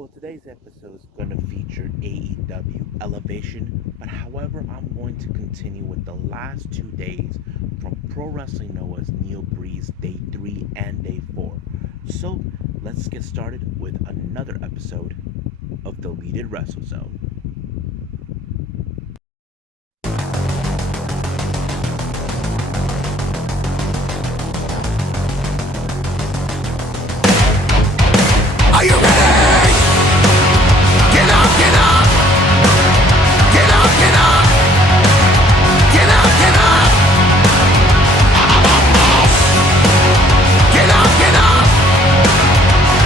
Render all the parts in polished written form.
Well, today's episode is going to feature AEW Elevation, but however, I'm going to continue with the last 2 days from Pro Wrestling Noah's Neil Breeze Day 3 and Day 4. So, let's get started with another episode of Deleted Wrestle Zone. Are you ready? Get up, get up! Get up, get up! Get up, get up! Get up, get up!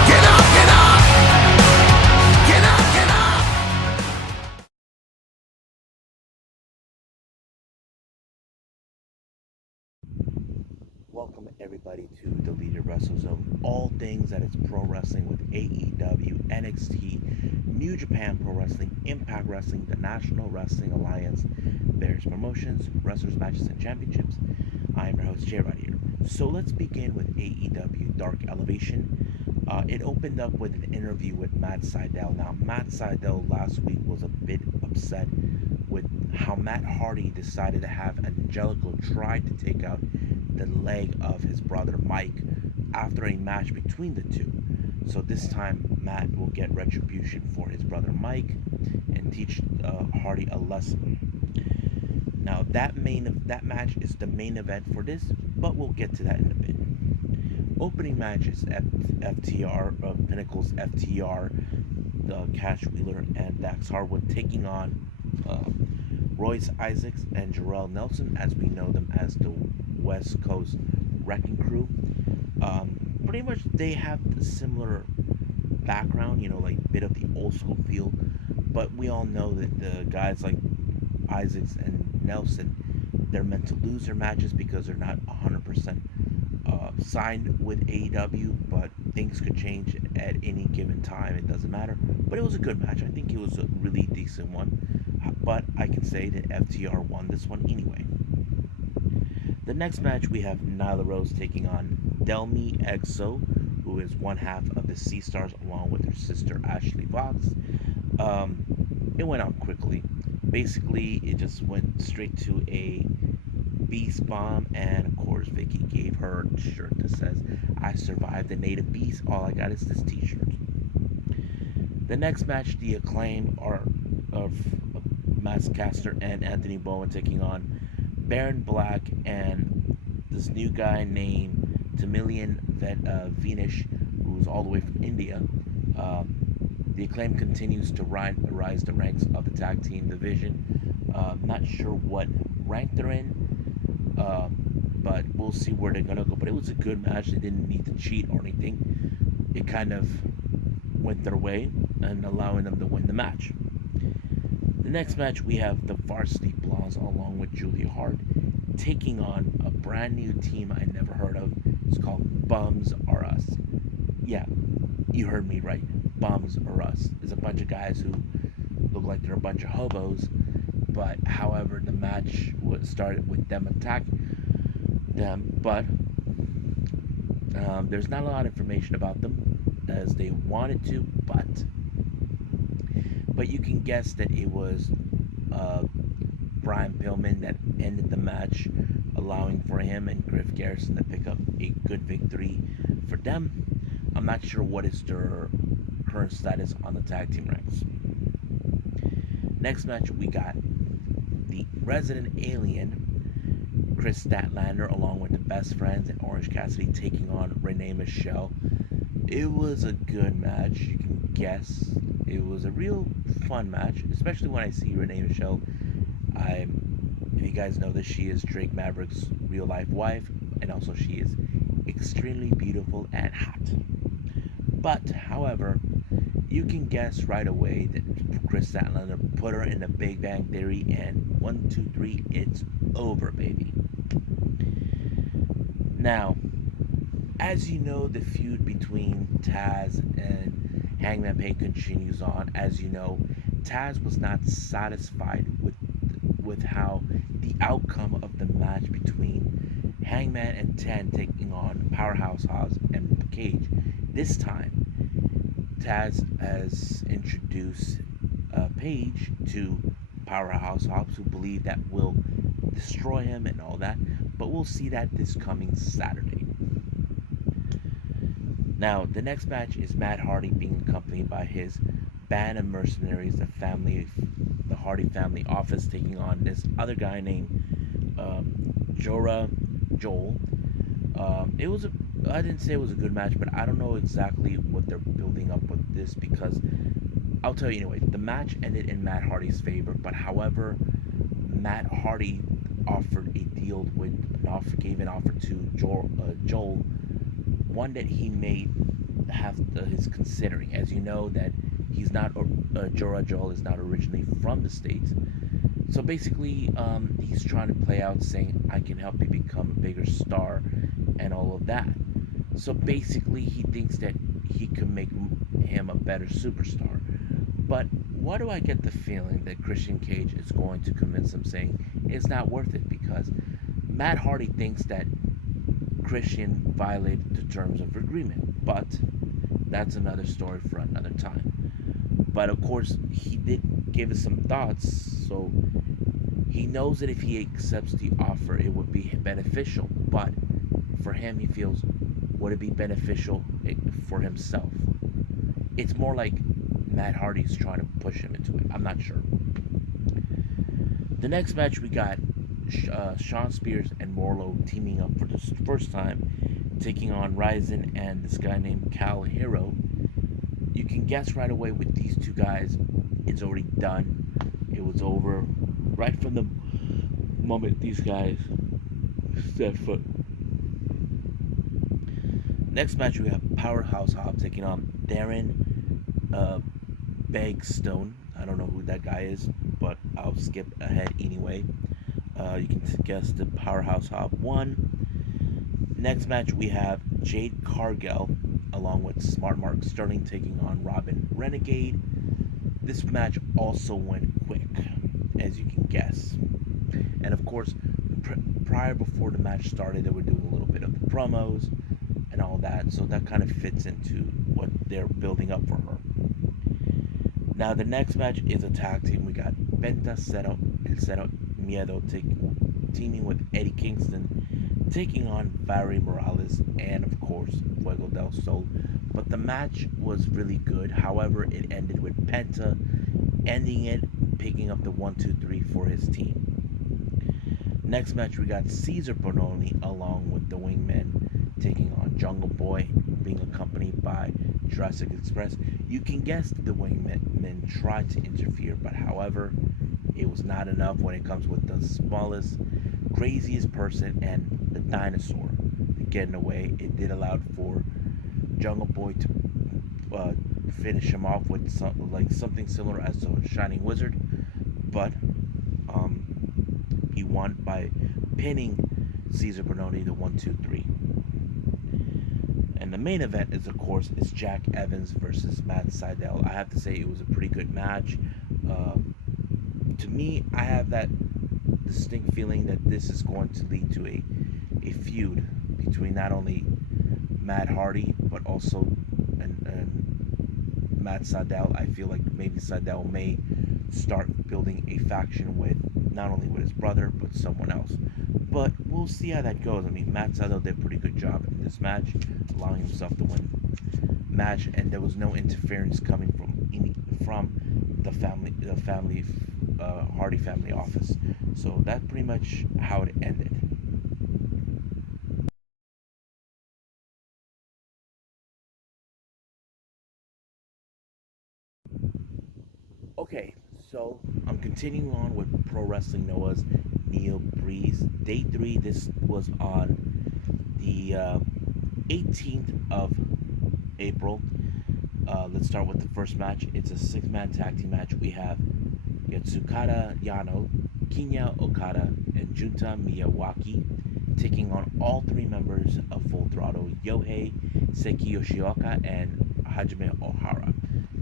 Get up, get up! Get up, get up! Welcome everybody to Deleted Wrestle Zone. All things that is pro wrestling with AEW, NXT, New Japan Pro Wrestling, Impact Wrestling, the National Wrestling Alliance, various promotions, wrestlers, matches, and championships. I am your host, Jay right here. So let's begin with AEW Dark Elevation. It opened up with an interview with Matt Sydal. Now, Matt Sydal last week was a bit upset with how Matt Hardy decided to have Angelico try to take out the leg of his brother Mike after a match between the two. So this time Matt will get retribution for his brother Mike and teach Hardy a lesson. Now that match is the main event for this, but we'll get to that in a bit. Opening match is FTR, Pinnacle's FTR, Cash Wheeler and Dax Harwood taking on Royce Isaacs and Jarrell Nelson, as we know them as the West Coast Wrecking Crew. Pretty much they have a similar background, like a bit of the old school feel, but we all know that the guys like Isaacs and Nelson, they're meant to lose their matches because they're not 100% signed with AEW, but things could change at any given time. It doesn't matter. But it was a good match. I think it was a really decent one. But I can say that FTR won this one anyway. The next match we have Nyla Rose taking on Delmi Exo, who is one half of the Sea Stars along with her sister Ashley Fox. It went on quickly. Basically, it just went straight to a beast bomb, and of course Vicky gave her a shirt that says "I survived the native beast, all I got is this t-shirt." The next match, the Acclaim are of Matt Caster and Anthony Bowen taking on Baron Black and this new guy named Tamilian Venish, who's all the way from India. The Acclaim continues to rise the ranks of the tag team division. Not sure what rank they're in, but we'll see where they're gonna go. But it was a good match. They didn't need to cheat or anything. It kind of went their way and allowing them to win the match. The next match we have the Varsity Blondes along with Julia Hart taking on a brand new team I never heard of. It's called Bums R Us. Yeah, you heard me right. Bums R Us. There's a bunch of guys who look like they're a bunch of hobos, but however the match started with them attacking them, but there's not a lot of information about them as they wanted to, but you can guess that it was Brian Pillman that ended the match, allowing for him and Griff Garrison to pick up a good victory for them. I'm not sure what is their current status on the tag team ranks. Next match we got the Resident Alien, Chris Statlander, along with the Best Friends and Orange Cassidy taking on Renee Michelle. It was a good match. You can guess it was a real fun match, especially when I see Renee Michelle. If you guys know this, she is Drake Maverick's real life wife, and also she is extremely beautiful and hot. But however, you can guess right away that Chris Statlander put her in the Big Bang Theory, and 1, 2, 3, it's over, baby. Now, as you know, the feud between Taz and Hangman Page continues on. As you know, Taz was not satisfied with how the outcome of the match between Hangman and Ten taking on Powerhouse Hobbs and Cage. This time, Taz has introduced Paige to Powerhouse Hobbs, who believe that will destroy him and all that. But we'll see that this coming Saturday. Now, the next match is Matt Hardy being accompanied by his band of mercenaries, the Hardy family office, taking on this other guy named Jora Joel. It was a I didn't say it was a good match, but I don't know exactly what they're building up with this because I'll tell you anyway. The match ended in Matt Hardy's favor, but however, Matt Hardy offered a deal with gave an offer to Joel, one that he may have his considering. As you know, that he's not Jora Joel is not originally from the states, so basically, he's trying to play out saying, "I can help you become a bigger star," and all of that. So basically, he thinks that he can make him a better superstar. But why do I get the feeling that Christian Cage is going to convince him, saying it's not worth it because Matt Hardy thinks that Christian violated the terms of agreement. But that's another story for another time. But of course, he did give us some thoughts, so he knows that if he accepts the offer, it would be beneficial. But for him, he feels, would it be beneficial for himself? It's more like Matt Hardy's trying to push him into it. I'm not sure. The next match we got Shawn Spears and Morlow teaming up for the first time, taking on Ryzen and this guy named Cal Hero. You can guess right away with these two guys, it's already done. It was over right from the moment these guys set foot. Next match we have Powerhouse Hobbs taking on Darren Bagstone. I don't know who that guy is, but I'll skip ahead anyway. You can guess the Powerhouse Hobbs won. Next match we have Jade Cargill along with Smart Mark Sterling taking on Robin Renegade. This match also went quick, as you can guess. And of course, before the match started, they were doing a little bit of the promos and all that, so that kind of fits into what they're building up for her. Now, the next match is a tag team. We got Penta Cero, El Cero Miedo teaming with Eddie Kingston, taking on Barry Morales and, of course, Fuego del Sol. But the match was really good. However, it ended with Penta ending it, picking up the 1-2-3 for his team. Next match, we got Caesar Bononi along with the Wingmen taking on Jungle Boy, being accompanied by Jurassic Express. You can guess the Wingmen tried to interfere, but however, it was not enough when it comes with the smallest, craziest person and the dinosaur getting away. It did allow for Jungle Boy to finish him off with something similar as a Shining Wizard, but he won by pinning Caesar Bononi the 1-2-3. And the main event is, of course, Jack Evans versus Matt Sydal. I have to say it was a pretty good match. To me, I have that distinct feeling that this is going to lead to a feud between not only Matt Hardy but also and Matt Sydal. I feel like maybe Sydal may start building a faction with not only with his brother but someone else. But we'll see how that goes. I mean, Matt Sydal did a pretty good job in this match, allowing himself to win match, and there was no interference coming from the Hardy family office. So that's pretty much how it ended. Okay, so I'm continuing on with Pro Wrestling Noah's Neil Breeze. Day 3, this was on the 18th of April. Let's start with the first match. It's a 6-man tag team match. We have Yatsukata Yano, Kinya Okada, and Junta Miyawaki taking on all 3 members of Full Throttle, Yohei, Seki Yoshioka, and Hajime Ohara.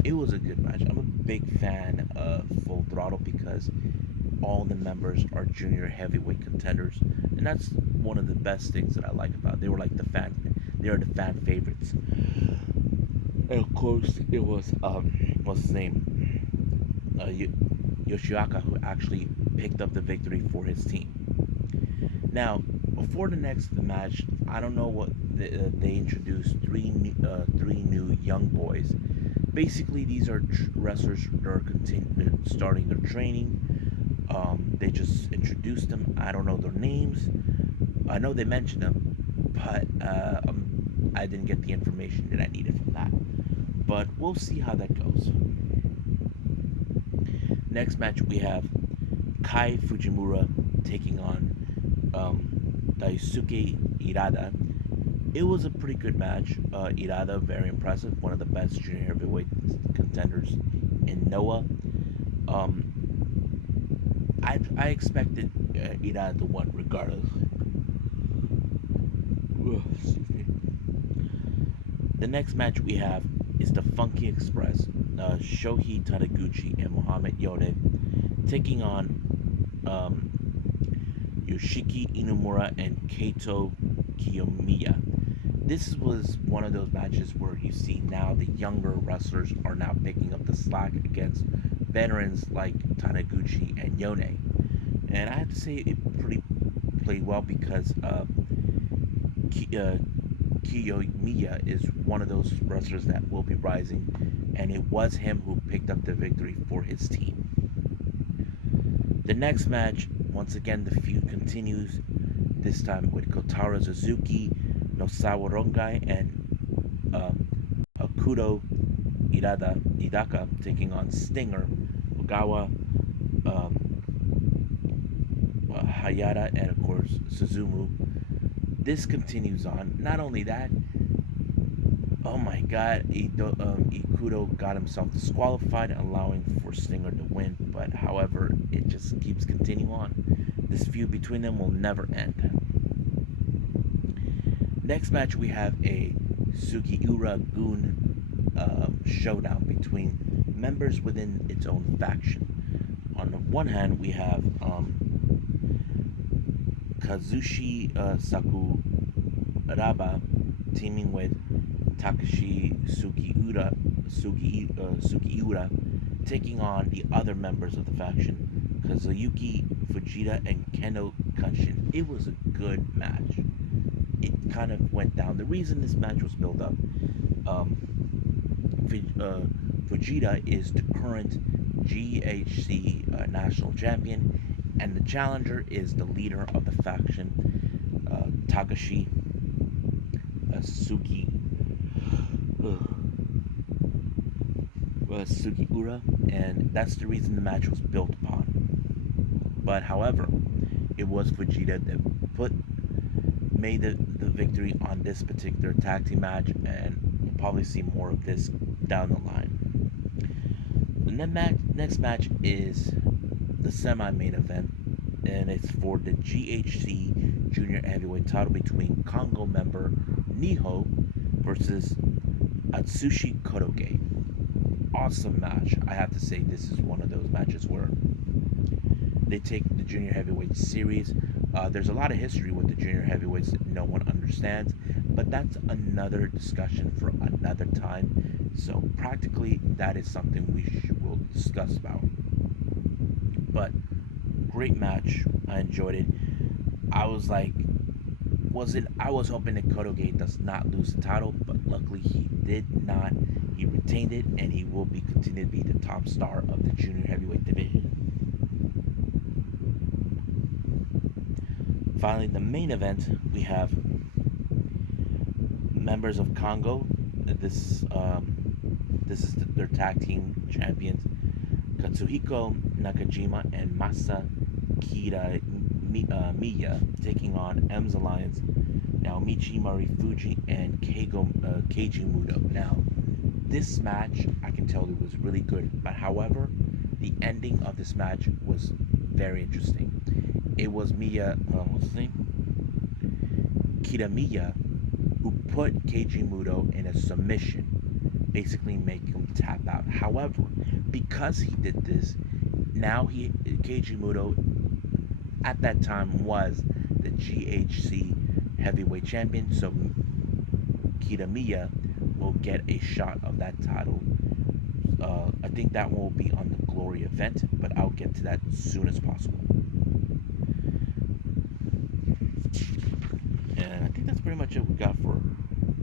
It was a good match. I'm a big fan of Full Throttle because all the members are junior heavyweight contenders, and that's one of the best things that I like about it. They were the fan favorites. And of course, it was what's his name, Yoshiaka, who actually picked up the victory for his team. Now, before the next match, I don't know what they introduced three new young boys. Basically, these are wrestlers that are starting their training. They just introduced them. I don't know their names. I know they mentioned them, but I didn't get the information that I needed from that. But we'll see how that goes. Next match we have Kai Fujimura taking on Daisuke Irada. It was a pretty good match. Irada, very impressive, one of the best junior heavyweight contenders in Noah. Um, I expected Irada to win regardless. Ugh, excuse me. The next match we have is the Funky Express, Shohei Taniguchi and Muhammad Yone taking on um, Yoshiki Inamura and Kaito Kiyomiya. This was one of those matches where you see now the younger wrestlers are now picking up the slack against veterans like Taniguchi and Yone. And I have to say it pretty played well because Kiyomiya is one of those wrestlers that will be rising, and it was him who picked up the victory for his team. The next match, once again, the feud continues, this time with Kotaro Suzuki, Nosawa Rongai, and Hakuto Hidaka taking on Stinger, Ogawa, um, Hayata, and of course Suzumu. This continues on. Not only that, oh my god, Ikuto got himself disqualified, allowing for Stinger to win, but however, it just keeps continuing on. This feud between them will never end. Next match, we have a Sugiura Gun showdown between members within its own faction. On the one hand, we have Kazushi Sakuraba teaming with Takashi Sugiura, taking on the other members of the faction, Kazuyuki Fujita and Keno Kanshin. It was a good match. It kind of went down. The reason this match was built up, Fujita is the current GHC national champion, and the challenger is the leader of the faction, Takashi Sugiura, and that's the reason the match was built upon. But however, it was Fujita that made the victory on this particular tag team match, and we'll probably see more of this down the line. The next match is the semi-main event, and it's for the GHC Junior Heavyweight title between Congo member Niho versus Atsushi Kotoge. Awesome match. I have to say, this is one of those matches where they take the Junior Heavyweight series. There's a lot of history with the Junior Heavyweights that no one understands, but that's another discussion for another time. So practically, that is something will discuss about. But great match. I enjoyed it. I was like, I was hoping that Kotoge does not lose the title, but luckily he did not. He retained it, and he will continue to be the top star of the Junior Heavyweight division. Finally, the main event, we have members of Congo. This is their tag team champions, Katsuhiko Nakajima and Masa Miya, taking on M's Alliance, Naomichi Marufuji and Keiji Muto. Now, this match, I can tell it was really good, but however, the ending of this match was very interesting. It was what's his name? Kitamiya, who put Keiji Muto in a submission, basically make him tap out. However, because he did this, now Keiji Muto at that time was the GHC heavyweight champion, so Kitamiya will get a shot of that title. I think that will be on the Glory event, but I'll get to that as soon as possible. And I think that's pretty much it we got for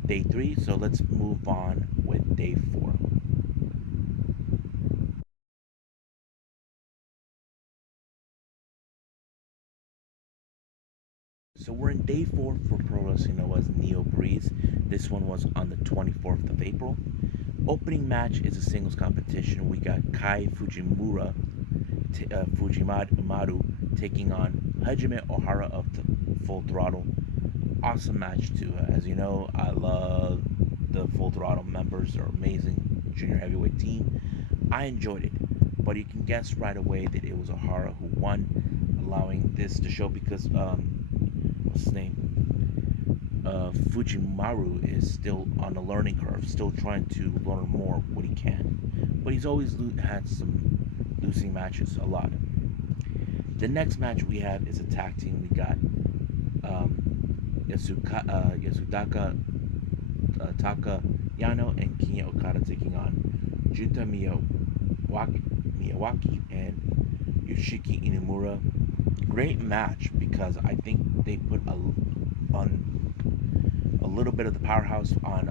day 3. So let's move on with day 4. So we're in day 4 for Pro Wrestling Noah's Neo Breeze. This one was on the 24th of April. Opening match is a singles competition. We got Kai Fujimaru taking on Hajime Ohara of Full Throttle. Awesome match too. As you know, I love the Full Throttle members. They're amazing junior heavyweight team. I enjoyed it, but you can guess right away that it was Ohara who won, allowing this to show because what's his name? Fujimaru is still on the learning curve, still trying to learn more what he can. But he's always had some losing matches, a lot. The next match we have is a tag team. We got Yasudaka Takayano and Kinya Okada taking on Junta Miyawaki and Yoshiki Inamura. Great match because I think they put on a little bit of the powerhouse on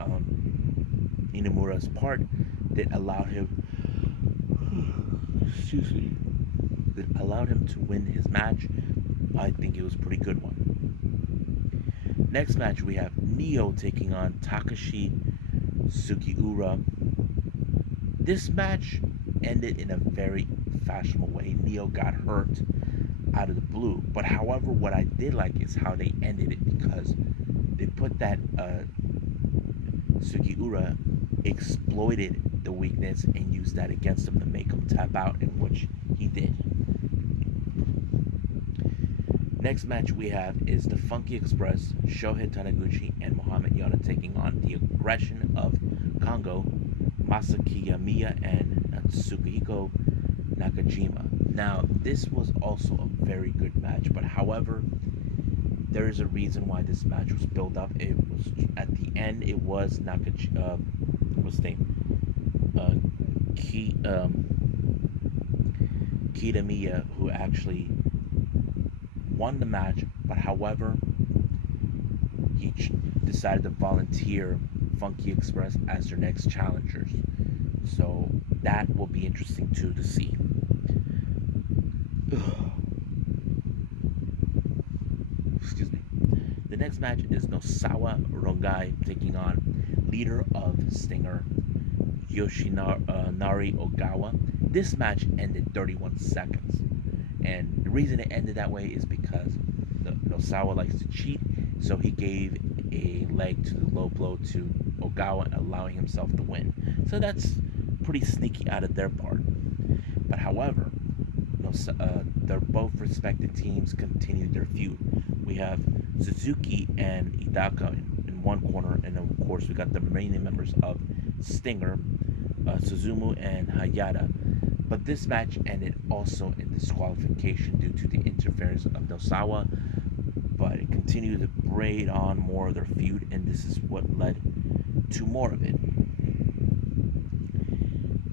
Inamura's part that allowed him excuse me that allowed him to win his match. I think it was a pretty good one. Next match we have Neo taking on Takashi Sugiura. This match ended in a very fashionable way. Neo got hurt out of the blue, but however, what I did like is how they ended it because they put that Sugiura exploited the weakness and used that against him to make him tap out, in which he did. Next match we have is the Funky Express, Shohei Taniguchi and Muhammad Yona taking on the Aggression of Congo, Masakiyamiya and Natsuhiko Nakajima. Now, this was also a very good match, but however, there is a reason why this match was built up. It was at the end. It was what's his name? Kitamiya who actually won the match, but however, he decided to volunteer Funky Express as their next challengers. So that will be interesting too to see. Excuse me. The next match is Nosawa Rongai taking on leader of Stinger, Yoshinari Ogawa. This match ended 31 seconds. And the reason it ended that way is because Nosawa likes to cheat, so he gave a leg to the low blow to Ogawa, allowing himself to win. So that's pretty sneaky out of their part. But however, their both respected teams continued their feud. We have Suzuki and Hidaka in one corner, and of course we got the remaining members of Stinger, Suzumu and Hayata. But this match ended also in disqualification due to the interference of Nosawa, but it continued to braid on more of their feud, and this is what led to more of it.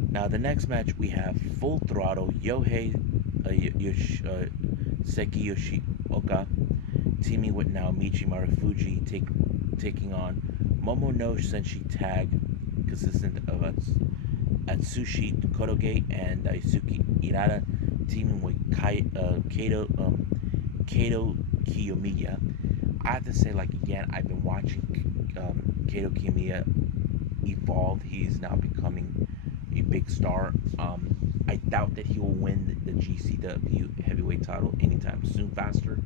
Now, the next match we have Full Throttle Seki Yoshioka teaming with Naomichi Marufuji taking on Momo no Senshi Tag, consistent of Atsushi Kotoge and Daisuke Irada, teaming with Kato Kiyomiya. I have to say, like, again, I've been watching Kato Kiyomiya evolve. He's now becoming a big star. I doubt that he will win the GCW heavyweight title anytime soon, faster,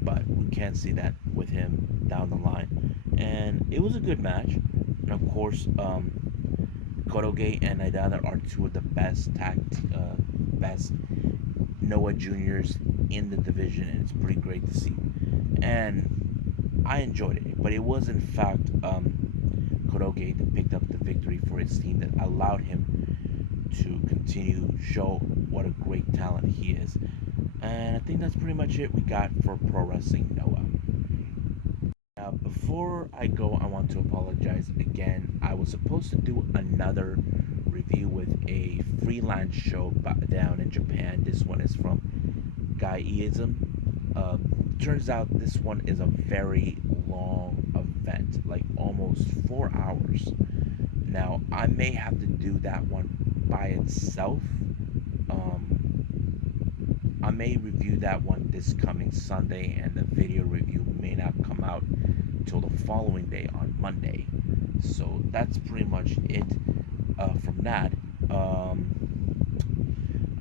but we can see that with him down the line. And it was a good match. And of course, Kotoge and Naidada are two of the best best Noah Juniors in the division, and it's pretty great to see. And I enjoyed it, but it was in fact Kotoge that picked up the victory for his team that allowed him to continue show what a great talent he is. And I think that's pretty much it we got for Pro Wrestling Noah. Now, Before I go, I want to apologize again. I was supposed to do another review with a freelance show down in Japan. This one is from Guyism. Uh, Turns out this one is a very long event, like almost 4 hours. Now, I may have to do that one by itself. I may review that one this coming Sunday, and the video review may not come out till the following day on Monday. So that's pretty much it from that.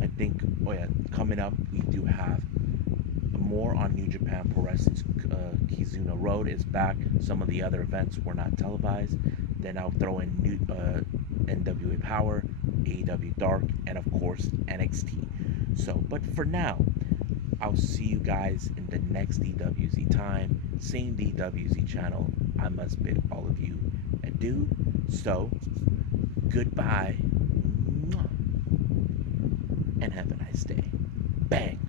I think, oh yeah, coming up, we do have more on New Japan Pro Wrestling's Kizuna Road is back. Some of the other events were not televised. Then I'll throw in new NWA Power, AEW Dark, and of course NXT. So, but for now, I'll see you guys in the next DWZ time, same DWZ channel. I must bid all of you adieu. So, goodbye, and have a nice day. Bang.